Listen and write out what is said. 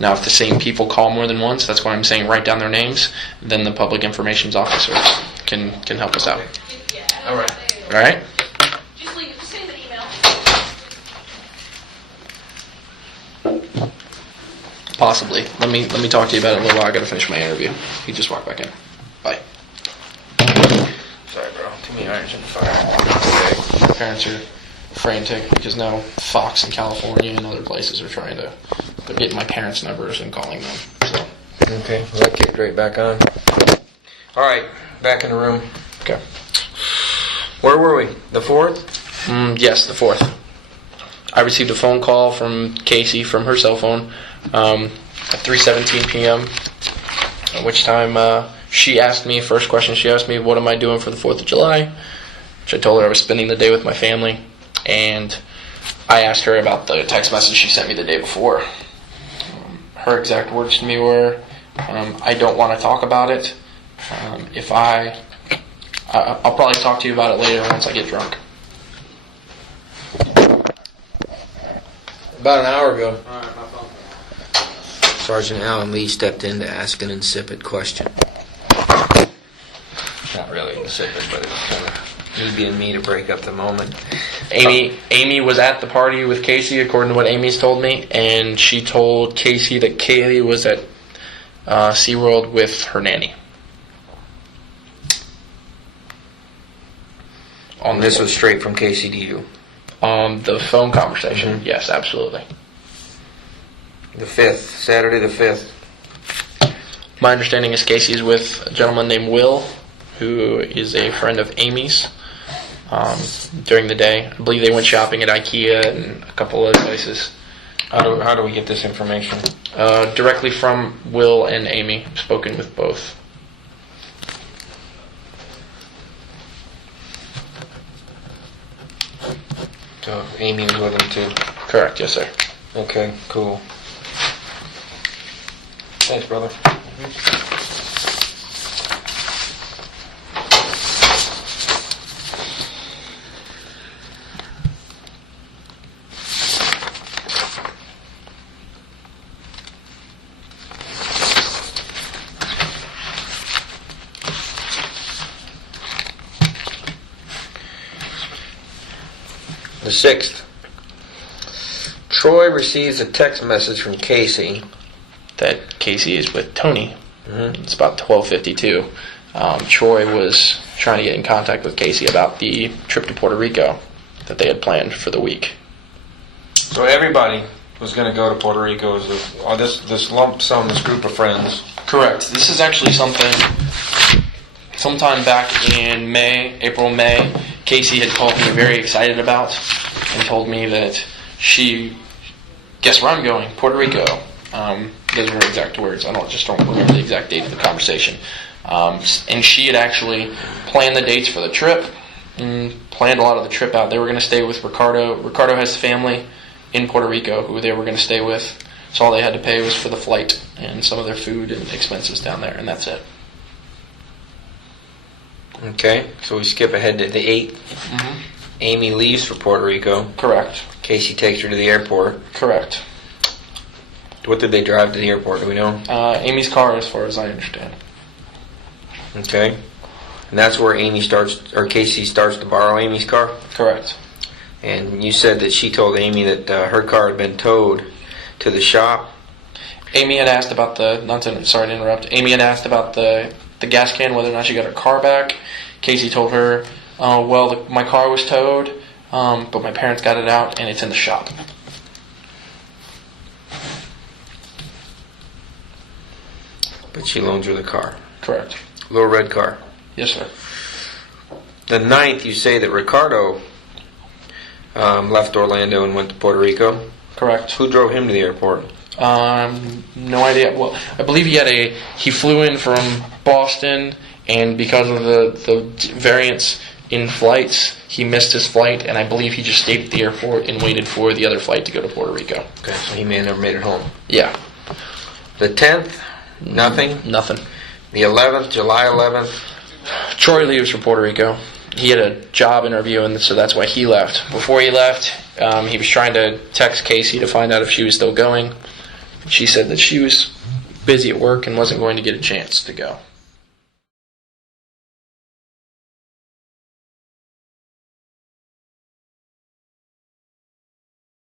Now, if the same people call more than once, that's why I'm saying write down their names. Then the public information officer can help us out. All right. All right. Just send an email. Possibly. Let me talk to you about it a little while. I got to finish my interview. You just walk back in. Bye. Sorry, bro. Too many irons in the fire. My parents are frantic because now Fox in California and other places are they're getting my parents' numbers and calling them. So. Okay. Well, that kicked right back on. All right. Back in the room. Okay. Where were we? The 4th? Yes, the 4th. I received a phone call from Casey from her cell phone at 3:17 p.m. At which time she asked me, first question she asked me, what am I doing for the 4th of July? Which I told her I was spending the day with my family. And I asked her about the text message she sent me the day before. Her exact words to me were, I don't want to talk about it. I'll probably talk to you about it later once I get drunk. About an hour ago, Sergeant Alan Lee stepped in to ask an insipid question. Not really insipid, but it was kind of me being me to break up the moment. Amy was at the party with Casey, according to what Amy's told me, and she told Casey that Caylee was at SeaWorld with her nanny. This was straight from Casey to you. The phone conversation, yes, absolutely. The 5th, Saturday the 5th. My understanding is Casey's with a gentleman named Will, who is a friend of Amy's. During the day, I believe they went shopping at IKEA and a couple other places. How do we get this information? Directly from Will and Amy. Spoken with both. So Amy was with him too. Correct, yes, sir. Okay, cool. Thanks, brother. The 6th. Troy receives a text message from Casey that Casey is with Tony. It's about 12:52. Troy was trying to get in contact with Casey about the trip to Puerto Rico that they had planned for the week. So everybody was going to go to Puerto Rico as this lump sum, this group of friends. Correct. This is actually something sometime back in April, May, Casey had called me very excited about and told me that guess where I'm going? Puerto Rico. Those were her exact words. I don't remember the exact date of the conversation. And she had actually planned the dates for the trip and planned a lot of the trip out. They were going to stay with Ricardo. Ricardo has family in Puerto Rico who they were going to stay with. So all they had to pay was for the flight and some of their food and expenses down there, and that's it. Okay, so we skip ahead to the 8th. Amy leaves for Puerto Rico. Correct. Casey takes her to the airport. Correct. What did they drive to the airport, do we know? Amy's car, as far as I understand. Okay. And that's where Casey starts to borrow Amy's car? Correct. And you said that she told Amy that her car had been towed to the shop. Amy had asked about sorry to interrupt. Amy had asked about the gas can, whether or not she got her car back. Casey told her, my car was towed, but my parents got it out and it's in the shop. But she loans her the car. Correct. Little red car. Yes, sir. The 9th, you say that Ricardo left Orlando and went to Puerto Rico. Correct. Who drove him to the airport? No idea. Well, I believe he flew in from Boston, and because of the variance in flights, he missed his flight, and I believe he just stayed at the airport and waited for the other flight to go to Puerto Rico. Okay, so he may have never made it home. Yeah. The 10th, nothing? Nothing. The 11th, July 11th? Troy leaves for Puerto Rico. He had a job interview, and so that's why he left. Before he left, he was trying to text Casey to find out if she was still going. She said that she was busy at work and wasn't going to get a chance to go.